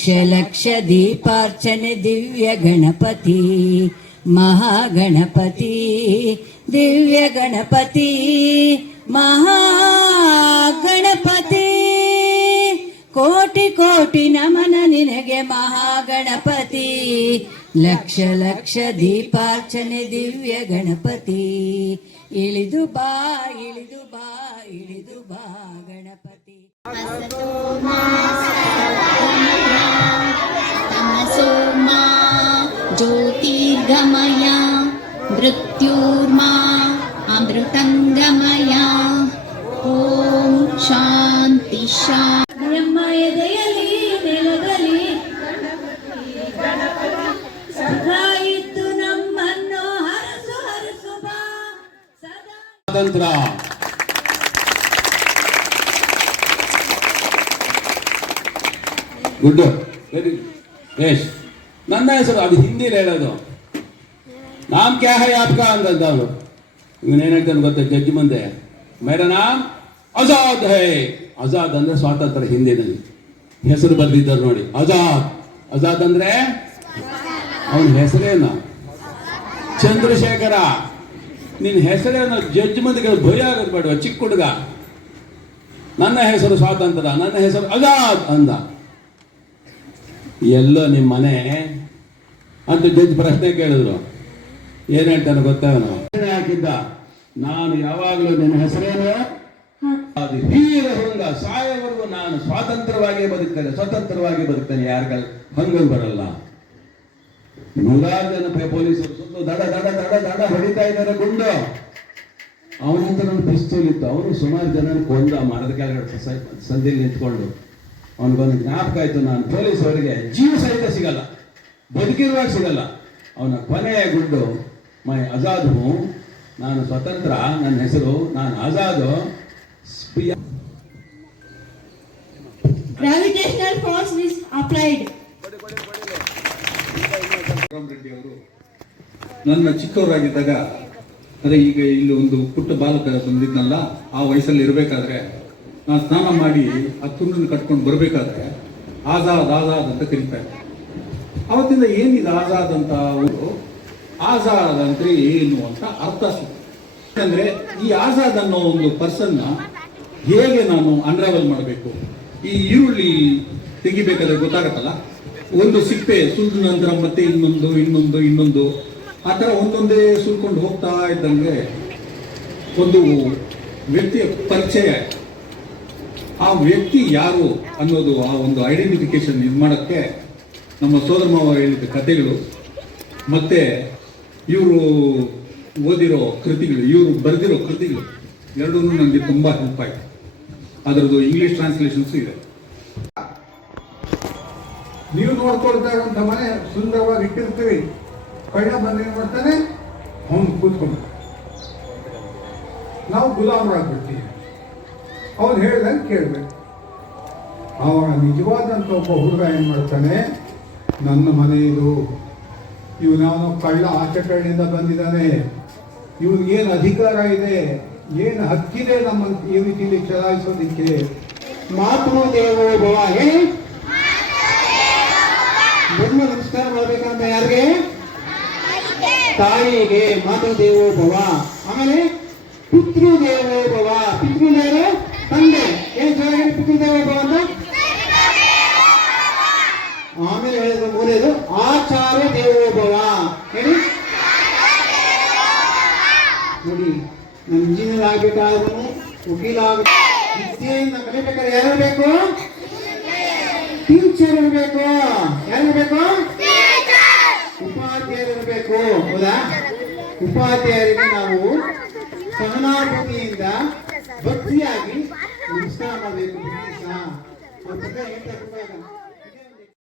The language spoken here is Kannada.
ಲಕ್ಷ ಲಕ್ಷ ದೀಪಾರ್ಚನೆ ದಿವ್ಯ ಗಣಪತಿ ಮಹಾಗಣಪತಿ ದಿವ್ಯ ಗಣಪತಿ ಮಹಾಗಣಪತಿ ಕೋಟಿ ಕೋಟಿ ನಮನ ನಿನಗೆ ಮಹಾಗಣಪತಿ ಲಕ್ಷ ಲಕ್ಷ ದೀಪಾರ್ಚನೆ ದಿವ್ಯ ಗಣಪತಿ ಇಳಿದು ಬಾ ಇಳಿದು ಬಾ ಇಳಿದು ಬಾ ಗಣಪತಿ ತಮಸೋಮಾ ಜ್ಯೋತಿರ್ಗಮಯ ಮೃತ್ಯುರ್ಮಾ ಅಮೃತಂಗಮಯ ಓಂ ಶಾಂತಿ ಶಾಂತಿ ನಮ್ಮ ಎದೆಯಲ್ಲಿ ನೆಲದಲ್ಲಿ ಸದಾ ಇದ್ದು ನಮ್ಮನ್ನು ಹರಸು ಹರಸು ಬಾ ಸದಾ ಸ್ವಾತಂತ್ರ್ಯ ಗುಡ್ ವೆರಿ ಯಶ್ ನನ್ನ ಹೆಸರು ಅದು ಹಿಂದಿಲಿ ಹೇಳೋದು ನಾಮ್ ಕ್ಯಾ ಹೈ ಆಪ್ಕಾ ಅಂತಂದ ಅವನು ಇವನೇನು ಹೇಳ್ತಾನೆ ಗೊತ್ತಾ ಜಡ್ಜ್ ಮುಂದೆ ಮೇರಾ ನಾಮ್ ಆಜಾದ್ ಹೈ ಆಜಾದ್ ಅಂದ್ರೆ ಸ್ವಾತಂತ್ರ್ಯ ಹಿಂದಿನಲ್ಲಿ ಹೆಸರು ಬರ್ದಿದ್ದಾರೆ ನೋಡಿ ಆಜಾದ್ ಆಜಾದ್ ಅಂದ್ರೆ ಅವನ ಹೆಸರೇನು ಚಂದ್ರಶೇಖರ ನಿನ್ನ ಹೆಸರೇನು ಜಡ್ಜ್ ಮುಂದೆ ಭಯ ಆಗೋದು ಬೇಡವ ಚಿಕ್ಕ ಹುಡುಗ ನನ್ನ ಹೆಸರು ಸ್ವಾತಂತ್ರ್ಯ ನನ್ನ ಹೆಸರು ಆಜಾದ್ ಅಂದ ಎಲ್ಲೋ ನಿಮ್ಮ ಮನೆ ಅಂತ ಜಡ್ಜ್ ಪ್ರಶ್ನೆ ಕೇಳಿದ್ರು ಏನ್ ಹೇಳ್ತಾನೆ ಗೊತ್ತವನು ಹಾಕಿದ್ದ ನಾನು ಯಾವಾಗಲೂ ನಿನ್ನ ಹೆಸರೇನು ಅದು ಹೀರ ಹುಂಗ ಸಾಯವರೆಗೂ ನಾನು ಸ್ವತಂತ್ರವಾಗಿ ಬದುಕ್ತೇನೆ ಯಾರಿಗಲ್ಲ ಹಂಗ ಬರಲ್ಲ ನೂರಾರು ಜನ ಪೊಲೀಸರು ಸುತ್ತ ದಡ ದಡ ದಡ ದಡ ಹೊಡಿತಾ ಇದ್ದಾರೆ ಗುಂಡು ಅವನಂತ ನನ್ನ ಪಿಸ್ತೂಲ್ ಇತ್ತು ಅವನು ಸುಮಾರು ಜನ ಕೊಂದ ಮರದ ಕೆಳಗಡೆ ಸಂಧಿಯಲ್ಲಿ ನಿಂತ್ಕೊಂಡು ಅವನಿಗೊಂದು ಜ್ಞಾಪಕ ಆಯ್ತು ನಾನು ಪೊಲೀಸ್ ಅವರಿಗೆ ಜೀವ ಸಹಿತ ಸಿಗಲ್ಲ ಬದುಕಿರುವಾಗ ಸಿಗಲ್ಲ ಅವನ ಕೊನೆಯ ಗುಂಡು ಮೈ ಆಜಾದ್ ಹೂ ನಾನು ಸ್ವತಂತ್ರ ನನ್ನ ಹೆಸರು ನಾನು Azad Gravitational force is applied. Reddy ಅವರು ನನ್ನ ಚಿಕ್ಕವರಾಗಿದ್ದಾಗ ಅದೇ ಈಗ ಇಲ್ಲಿ ಒಂದು ಪುಟ್ಟ ಬಾಲಕ ಬಂದಿದ್ನಲ್ಲ ಆ ವಯಸ್ಸಲ್ಲಿ ಇರಬೇಕಾದ್ರೆ ನಾನು ಸ್ನಾನ ಮಾಡಿ ಆ ತುಂಡನ್ನು ಕಟ್ಕೊಂಡು ಬರಬೇಕಾದ್ರೆ ಆಜಾದ್ ಆಜಾದ್ ಅಂತ ಕರೀತಾರೆ. ಅವತ್ತಿಂದ ಏನಿದೆ ಆಜಾದ್ ಅಂತ ಅವರು ಆಜಾದ್ ಅಂದ್ರೆ ಏನು ಅಂತ ಅರ್ಥ ಸಿಗ್ತದೆ. ಯಾಕಂದ್ರೆ ಈ ಆಜಾದ್ ಅನ್ನೋ ಒಂದು ಪರ್ಸನ್ನ ಹೇಗೆ ನಾನು ಅನ್ರಾವಲ್ ಮಾಡಬೇಕು, ಈ ಈರುಳ್ಳಿ ತೆಗಿಬೇಕಾದ್ರೆ ಗೊತ್ತಾಗತ್ತಲ್ಲ, ಒಂದು ಸಿಪ್ಪೆ ಸುಲಿದ ನಂತರ ಮತ್ತೆ ಇನ್ನೊಂದು ಆ ಥರ ಒಂದೊಂದೇ ಸುಲ್ಕೊಂಡು ಹೋಗ್ತಾ ಇದ್ದಂಗೆ ಒಂದು ವ್ಯಕ್ತಿಯ ಪರಿಚಯ, ಆ ವ್ಯಕ್ತಿ ಯಾರು ಅನ್ನೋದು ಆ ಒಂದು ಐಡೆಂಟಿಫಿಕೇಶನ್ ಇದು ಮಾಡೋಕ್ಕೆ ನಮ್ಮ ಸೋದರ ಮಾವ ಹೇಳಿದ ಕಥೆಗಳು ಮತ್ತೆ ಇವರು ಓದಿರೋ ಕೃತಿಗಳು, ಇವರು ಬರೆದಿರೋ ಕೃತಿಗಳು ಎರಡೂ ನನಗೆ ತುಂಬಾ ಹೆಲ್ಪ್ ಆಯಿತು. ಅದರದ್ದು ಇಂಗ್ಲಿಷ್ ಟ್ರಾನ್ಸ್ಲೇಷನ್ಸ್ ಇದೆ. ನೀವು ನೋಡ್ಕೊಳ್ತಾ ಇರುವಂತ ಮನೆ ಸುಂದರವಾಗಿ ಇಟ್ಟಿರ್ತೀವಿ, ಕಳ್ಳ ಬಂದು ಏನ್ ಮಾಡ್ತಾನೆ ಅವ್ನು ಕೂತ್ಕೊಂಡು ನಾವು ಗುಲಾಮರಾಗ್ಬಿಡ್ತೀವಿ. ಅವ್ನು ಹೇಳ್ದಂಗೆ ಕೇಳ್ಬೇಕು. ಅವಾಗ ನಿಜವಾದಂತ ಒಬ್ಬ ಹುಡುಗ ಏನ್ ಮಾಡ್ತಾನೆ, ನನ್ನ ಮನೆ ಇದು, ಇವನು ಕಳ್ಳ ಆಚೆ ಕಡೆಯಿಂದ ಬಂದಿದ್ದಾನೆ, ಇವನಿಗೇನು ಅಧಿಕಾರ ಇದೆ, ಏನು ಹಕ್ಕಿದೆ ನಮ್ಮ ಈ ರೀತಿಯಲ್ಲಿ ಚಲಾಯಿಸೋದಿಕ್ಕೆ, ಮಾತೃ ದೇವೋ ಭವ ಹೇಳಿ ಬ್ರಹ್ಮ ನಮಸ್ಕಾರ ಮಾಡ್ಬೇಕಂತ ಯಾರಿಗೆ? ತಾಯಿಗೆ ಮಾತೃ ದೇವೋ ಭವ. ಆಮೇಲೆ ಪಿತೃ ದೇವೋ ಭವ, ಪಿತೃದೇವ ತಂದೆ, ಏನು ಚೆನ್ನಾಗಿ ಪಿತೃ ದೇವೋ ಭವ ಅಂತ. ಆಮೇಲೆ ಹೇಳಿದ್ರು ಮೂರನೇದು ಆಚಾರ್ಯ ದೇವೋ ಭವ ಹೇಳಿ. ನೋಡಿ, ನಮ್ಮ ಇಂಜಿನಿಯರ್ ಆಗ್ಬೇಕಾದ್ರೂ ವಕೀಲ ವಿದ್ಯೆಯಿಂದ ಕಲಿಬೇಕಾದ್ರೆ ಯಾರಿರ್ಬೇಕು? ಟೀಚರ್ ಇರಬೇಕು. ಯಾರಿರ್ಬೇಕು? ಉಪಾಧ್ಯಾಯರಿರಬೇಕು. ಹೌದಾ? ಉಪಾಧ್ಯಾಯರಿಗೆ ನಾವು ಸಹನಾಭೂತಿಯಿಂದ ಭಕ್ತಿಯಾಗಿ ನಮಸ್ಕಾರ ಮಾಡಬೇಕು.